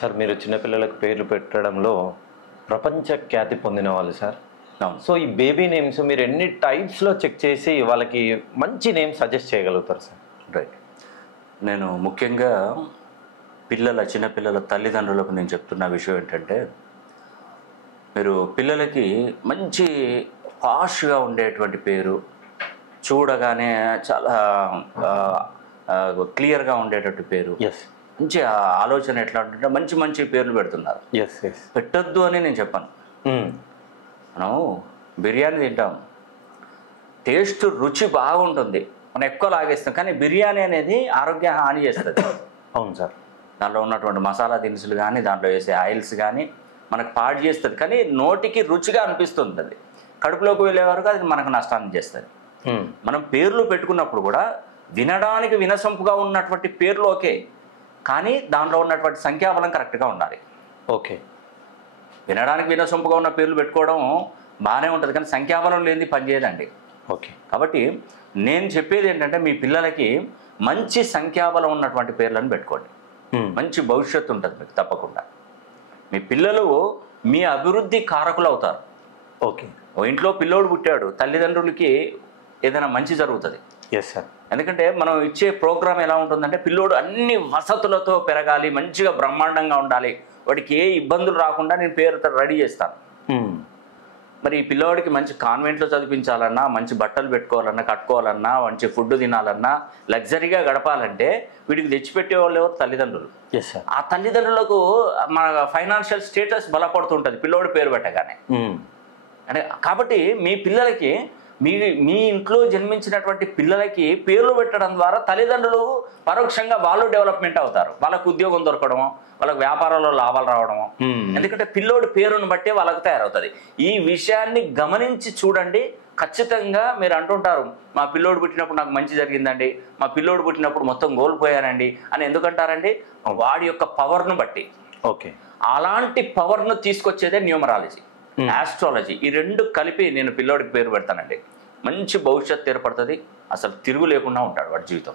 Sir మీరు చిన్నపిల్లలకు పేర్లు పెట్టడంలో ప్రపంచ ఖ్యాతి పొందిన వాళ్ళు సార్. సో ఈ బేబీ నేమ్స్ మీరు ఎన్ని టైప్స్లో చెక్ చేసి వాళ్ళకి మంచి నేమ్ సజెస్ట్ చేయగలుగుతారు సార్? రైట్. నేను ముఖ్యంగా చిన్నపిల్లల తల్లిదండ్రులకు నేను చెప్తున్న విషయం ఏంటంటే, మీరు పిల్లలకి మంచి పాష్గా ఉండేటువంటి పేరు, చూడగానే చాలా క్లియర్గా ఉండేటట్టు పేరు, మంచి ఆలోచన ఎట్లా ఉంటుంటే మంచి మంచి పేర్లు పెడుతున్నారు. పెట్టొద్దు అని నేను చెప్పాను. మనం బిర్యానీ తింటాం, టేస్ట్ రుచి బాగుంటుంది, మనం ఎక్కువ లాగేస్తాం, కానీ బిర్యానీ అనేది ఆరోగ్య హాని చేస్తుంది. అవును సార్. దాంట్లో ఉన్నటువంటి మసాలా దినుసులు కానీ, దాంట్లో వేసే ఆయిల్స్ కానీ మనకు పాడు చేస్తుంది, కానీ నోటికి రుచిగా అనిపిస్తుంది. అది కడుపులోకి వెళ్ళే వరకు అది మనకు నష్టాన్ని చేస్తుంది. మనం పేర్లు పెట్టుకున్నప్పుడు కూడా వినడానికి వినసొంపుగా ఉన్నటువంటి పేర్లు ఓకే, కానీ దాంట్లో ఉన్నటువంటి సంఖ్యాబలం కరెక్ట్గా ఉండాలి. ఓకే. వినడానికి వినసొంపుగా ఉన్న పేర్లు పెట్టుకోవడం బాగానే ఉంటుంది, కానీ సంఖ్యాబలం లేనిది పనిచేయదండి. ఓకే. కాబట్టి నేను చెప్పేది ఏంటంటే, మీ పిల్లలకి మంచి సంఖ్యాబలం ఉన్నటువంటి పేర్లను పెట్టుకోండి. మంచి భవిష్యత్తు ఉంటుంది మీకు తప్పకుండా. మీ పిల్లలు మీ అభివృద్ధి కారకులు అవుతారు. ఓకే. ఓ ఇంట్లో పిల్లోడు పుట్టాడు, తల్లిదండ్రులకి ఏదైనా మంచి జరుగుతుంది. Yes sir. ఎందుకంటే మనం ఇచ్చే ప్రోగ్రామ్ ఎలా ఉంటుందంటే, పిల్లోడు అన్ని వసతులతో పెరగాలి, మంచిగా బ్రహ్మాండంగా ఉండాలి, వాడికి ఏ ఇబ్బందులు రాకుండా నేను పేరు రెడీ చేస్తాను. మరి ఈ పిల్లోడికి మంచి కాన్వెంట్లో చదివించాలన్నా, మంచి బట్టలు పెట్టుకోవాలన్నా, కట్టుకోవాలన్నా, మంచి ఫుడ్ తినాలన్నా, లగ్జరీగా గడపాలంటే వీడికి తెచ్చిపెట్టే వాళ్ళు ఎవరు? తల్లిదండ్రులు. ఆ తల్లిదండ్రులకు మన ఫైనాన్షియల్ స్టేటస్ బలపడుతుంటుంది పిల్లోడి పేరు పెట్టగానే. అంటే కాబట్టి మీ పిల్లలకి మీ ఇంట్లో జన్మించినటువంటి పిల్లలకి పేర్లు పెట్టడం ద్వారా తల్లిదండ్రులు పరోక్షంగా వాళ్ళు డెవలప్మెంట్ అవుతారు. వాళ్ళకు ఉద్యోగం దొరకడము, వాళ్ళకు వ్యాపారంలో లాభాలు రావడము. ఎందుకంటే పిల్లోడి పేరును బట్టే వాళ్ళకు తయారవుతుంది. ఈ విషయాన్ని గమనించి చూడండి. ఖచ్చితంగా మీరు అంటుంటారు, మా పిల్లోడు పుట్టినప్పుడు నాకు మంచి జరిగిందండి, మా పిల్లోడు పుట్టినప్పుడు మొత్తం కోల్పోయానండి అని ఎందుకంటారండి? వాడి యొక్క పవర్ను బట్టి. ఓకే. అలాంటి పవర్ను తీసుకొచ్చేదే న్యూమరాలజీ, ఆస్ట్రాలజీ. ఈ రెండు కలిపి నేను పిల్లోడికి పేరు పెడతానండి. మంచి భవిష్యత్తు ఏర్పడుతుంది, అసలు తిరుగు లేకుండా ఉంటాడు వాడి జీవితం.